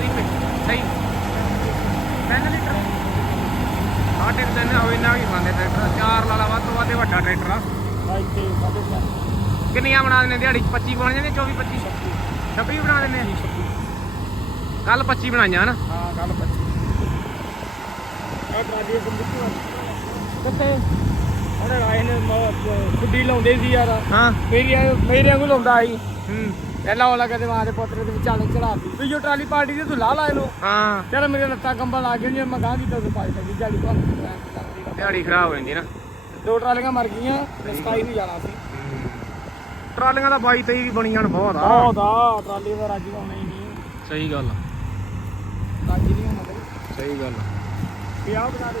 ਦੀ ਸਹੀ। 3 ਲੀਟਰ। ਸਾਡੇ ਤਿੰਨ ਹੋਵੇ ਨਾ ਵੀ ਖਾਂਦੇ ਟਰੈਕਟਰ। ਚਾਰ ਲਾਲਾ ਵੱਧ ਤੋਂ ਵੱਧ ਇਹ ਵੱਡਾ ਟਰੈਕਟਰ ਆ। ਕਿੰਨੀਆਂ ਬਣਾ ਦਿੰਦੇ ਦਿਹਾੜੀ? 'ਚ? 25 ਬਣ ਜਾਂਦੇ 24 25 26 ਬਣਾ ਦਿੰਦੇ ਆ? ਕੱਲ 25 ਬਣਾਈਆਂ ਹਨ? ਹਾਂ ਗੱਲ ਬੱਚੀ ਇਹ ਟਰਾਲੀ ਕੰਪਿਊਟਰ ਕਿੱਥੇ? ਉਹਨੇ ਰਾਏ ਨੇ ਕੁੱਡੀ ਲਾਉਂਦੇ ਸੀ ਯਾਰ। ਹਾਂ। ਮੇਰੀ ਮੇਰੇ ਵਾਂਗੂ ਲਾਉਂਦਾ ਸੀ। ਹੂੰ। ਪਹਿਲਾਂ ਉਹ ਲੱਗਾ ਤੇ ਮਾਂ ਦੇ ਪੁੱਤਰ ਦੇ ਵਿਚਾਲੇ ਚੜਾਤੀ ਤੂੰ ਜੋ ਟਰਾਲੀ ਪਾਰਟੀ ਤੇ ਤੂੰ ਲਾ ਲਾ ਇਹਨੂੰ। ਹਾਂ। ਚੱਲ ਮੇਰੇ ਲੱਤਾਂ ਕੰਬਣ ਲੱਗ ਗਈਆਂ ਮੈਂ ਗਾਂ ਕੀਤਾ ਤੇ ਪਾਈ ਤੇ ਜਾਲੀ ਭੰਨ ਦਿਹਾੜੀ ਖਰਾਬ ਹੋ ਜਾਂਦੀ ਨਾ। ਦੋ ਟਰਾਲੀਆਂ ਮਰ ਗਈਆਂ ਤੇ ਸਕਾਈ ਨਹੀਂ ਜਾਣਾ ਸੀ। ਟਰਾਲੀਆਂ ਦਾ 22 23 ਵੀ ਬਣੀਆਂ ਨੇ ਬਹੁਤ ਆ। ਬਹੁਤ ਆ ਟਰਾਲੀ ਦਾ ਰਾਜੀ ਹੋਣਾ ਹੀ ਨਹੀਂ। ਸਹੀ ਗੱਲ ਆ। ਰਾਜੀ ਨਹੀਂ ਹੋਣਾ ਸਹੀ ਗੱਲ ਆ। ਵਿਆਹ ਬਣਾ ਦੇ।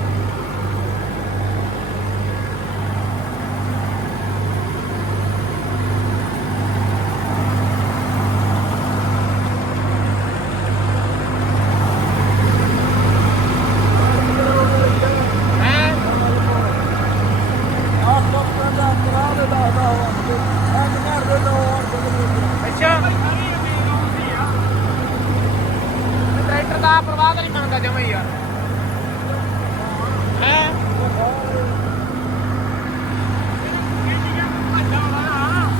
ਦਾ ਤਾਂ ਨਹੀਂ ਮੰਨਦਾ ਜਮਾ ਯਾਰ। ਹੈ?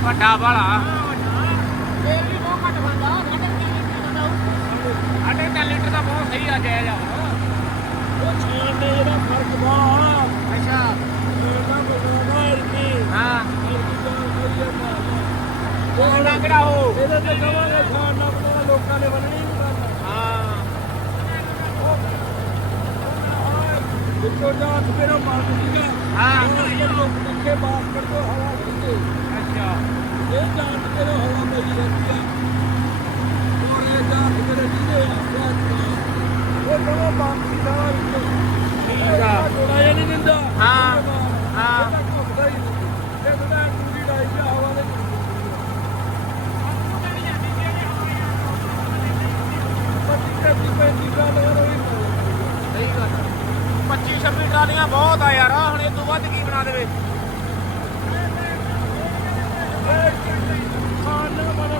ਵੱਡਾ ਵਾਲਾ। ਅਡੇ 3 ਲੀਟਰ ਦਾ ਬਹੁਤ ਸਹੀ ਆ, ਜਾਇਜ਼ ਆ। ਅੱਛਾ। ਹਾਂ। ਉਹ ਲੰਗੜਾ ਹੋ ਇਹਦੇ ਤੇ ਕਵਾਂਗੇ ਖਾਣ ਨਾ ਲੋਕਾਂ ਨੇ ਮੰਨਣੀ ਨਹੀਂ ਗੱਲ ਹਾਂ ਵਿੱਚੋਂ ਜਾ ਮੇਰਾ ਮਾਰ ਦਿੱਤਾ ਹਾਂ। ਲੋਕ ਪੱਖੇ ਬਾਸ ਕਰ ਦੋ ਹਵਾ ਦਿੱਤੇ ਅੱਛਾ। ਇਹ ਜਾਣ ਕੇ ਹਵਾ ਪਈ ਰਹਿੰਦੀ ਆ ਔਰ ਇਹ ਜਾਣ ਕੇ ਜਿਹਦੇ ਆ ਉਹ ਨਵਾਂ ਬਾਪ ਦੀ ਸਾਰਾ ਵਿੱਚ ਠੀਕ ਆ ਥੋੜਾ ਜਿਹਾ ਨਹੀਂ ਦਿੰਦਾ ਹਾਂ, ਹਾਂ। ਇਹ ਤਾਂ ਘੁੱਟਦਾ ਹੀ ਇਹ ਤਾਂ ਟੂਰੀ ਡਾਈ ਜਾ ਹਵਾ ਦੇ ਪੱਤੀ ਤੇ ਪੈਂਤੀ ਸਾਲ ਹੋ ਰਹੀ ਸਹੀ ਗੱਲ 25 26 ਟਰਾਲੀਆਂ ਬਹੁਤ ਆ ਯਾਰ ਹੁਣ ਇਹ ਤੋਂ ਵੱਧ ਕੀ ਬਣਾ ਦੇਵੇ? ਖਾਣ ਨਾਲ ਬੜਾ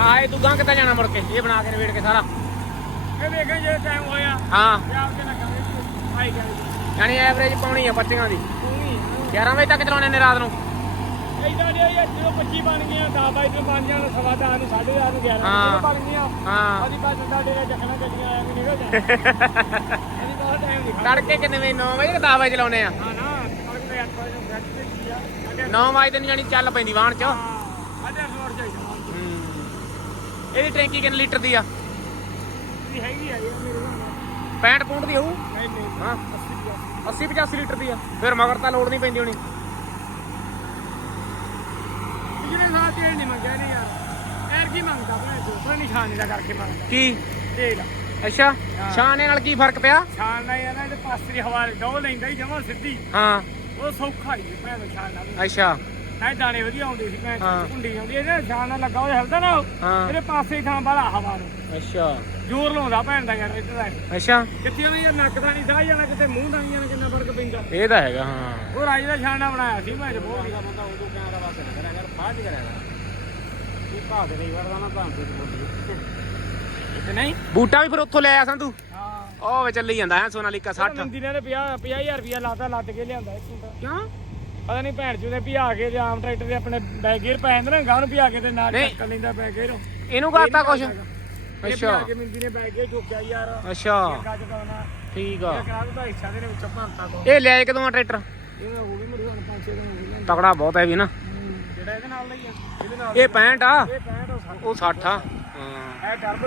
ਆਏ ਤੂੰ ਗਾਂ ਕਿੱਥੇ ਜਾਣਾ ਮੁੜ ਕੇ? ਇਹ ਬਣਾ ਕੇ ਨਵੇੜ ਕੇ ਸਾਰਾ। ਹਾਂ। ਯਾਨੀ ਐਵਰੇਜ ਪਾਉਣੀ ਆ ਬੱਤੀਆਂ ਦੀ। 11 ਵਜੇ ਤੱਕ ਚਲਾਉਣੇ ਨੇ ਰਾਤ ਨੂੰ। ਇਦਾਂ ਜੇ ਜਦੋਂ 25 ਬਣ ਗਈਆਂ 10 ਵਜੇ ਨੂੰ ਬਣ ਜਾਣ ਸਵਾ 10 ਨੂੰ 10:30 ਨੂੰ 11 ਹਾਂ। ਨੂੰ ਬਣ ਗਈਆਂ। ਹਾਂ। ਅਸੀਂ ਬਸ ਸਾਡੇ ਨਾਲ ਚੱਕਣਾ ਗੱਡੀਆਂ ਆਇਆ ਕਿ ਨਿਕਲ ਜਾਣਾ ਅਸੀਂ ਬਹੁਤ ਟਾਈਮ ਨਹੀਂ ਤੜਕੇ ਕਿੰਨੇ ਵਜੇ? 9 ਵਜੇ ਕਿ 10 ਵਜੇ ਚਲਾਉਣੇ ਆ? ਹਾਂ ਨਾ ਤੜਕੇ 8 ਵਜੇ ਨੂੰ ਫੈਕਟ ਤੇ ਕੀ ਆ? ਸਾਡੇ 9 ਵਜੇ ਤੈਨੂੰ ਜਾਨੀ ਚੱਲ ਪੈਂਦੀ ਵਾਹਣ ਚ ਹਾਂ ਸਾਡੇ ਫਲੋਰ ਚਾਹੀਦਾ ਇਹਦੀ ਟੈਂਕੀ ਕਿੰਨੇ ਲੀਟਰ ਦੀ ਆ? ਇਹ ਹੈਗੀ ਆ ਇਹ ਮੇਰੇ ਕੋਲ 65 ਪੁੰਡ ਦੀ ਹੋਊ? ਨਹੀਂ ਨਹੀਂ ਹਾਂ। 80 80 85 ਲੀਟਰ ਦੀ ਆ। ਫਿਰ ਮਗਰ ਤਾਂ ਲੋੜ ਨਹੀਂ ਪੈਂਦੀ ਹੋਣੀ। ਪਿਛਲੇ ਸਾਲ ਤੇ ਨਹੀਂ ਮੰਗਿਆ ਨਹੀਂ ਯਾਰ। ਐਰ ਕੀ ਮੰਗਦਾ ਚੋ ਪਰ ਨਿਸ਼ਾਨੇ ਦਾ ਕਰਕੇ ਮੰਗਦਾ। ਕੀ? ਦੇਖ ਅੱਛਾ ਛਾਣੇ ਨਾਲ ਕੀ ਫ਼ਰਕ ਪਿਆ? ਛਾਣ ਨਾਲ ਇਹ ਨਾ ਇਹਦੇ ਪਾਸੇ ਦੀ ਹਵਾ ਡੋ ਲੈਂਦਾ ਹੀ ਜਮਾ ਸਿੱਧੀ। ਹਾਂ। ਉਹ ਸੌਖਾ ਹੀ ਭੈਣ ਛਾਣ ਨਾਲ ਅੱਛਾ। ਐ ਦਾਣੇ ਵਧੀਆ ਆਉਂਦੇ ਸੀ ਭੈਣ ਹਾਂ। ਚੋ ਕੁੰਡੀ ਆਉਂਦੀ ਇਹਦੇ ਛਾਣ ਨਾਲ ਲੱਗਾ ਉਹ ਹਿਲਦਾ ਨਾ ਉਹ, ਹਾਂ। ਇਹਦੇ ਪਾਸੇ ਹੀ ਥਾਂ ਵਾਲਾ ਹਵਾ ਨੂੰ। ਅੱਛਾ। ਜ਼ੋਰ ਲਾਉਂਦਾ ਭੈਣ ਦਾ ਯਾਰ ਇੱਧਰ ਦਾ। ਅੱਛਾ। ਕਿੱਥੇ ਉਹਨੇ ਯਾਰ ਨੱਕ ਦਾ ਨਹੀਂ ਸਾਹ ਜਾਣਾ ਕਿਤੇ ਮੂੰਹ ਦਾ ਨਹੀਂ ਜਾਣਾ ਕਿੰਨਾ ਫ਼ਰਕ ਪੈਂਦਾ। ਇਹ ਤਾਂ ਹੈਗਾ ਹਾਂ। ਉਹ ਰਾਜ ਦਾ ਛਾਣਾ ਬਣਾਇਆ ਸੀ ਮੈਂ ਬਹੁਤ ਬੰਦਾ ਉਦੋਂ ਕੈਮਰਾ ਵਾਸਤੇ ਲੱਗਣਾ ਯਾਰ ਬਾਅਦ ਹੀ ਕਰਿਆ ਇਹ ਭਾਗ ਨਹੀਂ ਵਰਦਾ ਨਾ ਤਾਂ ਤੇ ਬੋਲੀ। ਤੇ ਨਹੀਂ। ਬੂਟਾ ਵੀ ਫਿਰ ਉੱਥੋਂ ਲੈ ਆ ਸੰਧੂ। ਹਾਂ। ਉਹ ਵੇ ਚੱਲੀ ਜਾਂਦਾ ਹੈ ਸੋਨਾਲੀਕਾ 60 ਮੰਦੀ ਨੇ 50 50000 ਰੁਪਇਆ ਲਾਤਾ ਲੱਦ ਕੇ ਲਿਆਂਦਾ ਇੱਕ ਮਿੰਟ ਕਿਉਂ? ਪਤਾ ਨਹੀਂ ਭੈਣ ਚੋਂ ਦੇ ਭਿਆ ਕੇ ਜਾਂ ਆਮ ਟਰੈਕਟਰ ਦੇ ਆਪਣੇ ਬੈਕ ਗੇਅਰ ਪੈ ਜਾਂਦੇ ਨਾ ਗਾਂ ਨੂੰ ਭਿਆ ਕੇ ਤੇ ਨਾਲ ਨਹੀਂ। ਟੱਕਰ ਲੈਂਦਾ ਬੈਕ ਗੇਅਰ। ਇਹਨੂੰ ਕਰਤਾ ਕੁਛ? ਅੱਛਾ। ਅੱਛਾ ਕੇ ਮਿੰਦੀ ਨੇ ਬੈਕ ਗੇਅਰ ਚੁੱਕਿਆ ਯਾਰ। ਅੱਛਾ। ਗੱਜ ਪਾਉਣਾ ਠੀਕ ਆ। ਇਹ ਕਰਾ ਦਿੱਤਾ ਹਿੱਸਾ ਦੇ ਵਿੱਚੋਂ ਭੰਤਾ ਕੋ ਇਹ ਲੈ ਕਦੋਂ ਆ ਟਰੈਕਟਰ। ਇਹ ਹੋ ਗਈ ਮੇਰੇ ਹੁਣ ਪਹੁੰਚੇ ਦੇ ਹੋ ਗਈ ਤਕੜਾ ਬਹੁਤ ਹੈ ਵੀ ਨਾ। ਜਿਹੜਾ ਇਹਦੇ ਨਾਲ ਦਾ ਹੀ ਆ। ਇਹਦੇ ਨਾਲ ਇਹ 65 ਆ। ਇਹ 65 ਉਹ ਉਹ 60 ਆ। ਹਾਂ। ਇਹ ਟਰਬੋ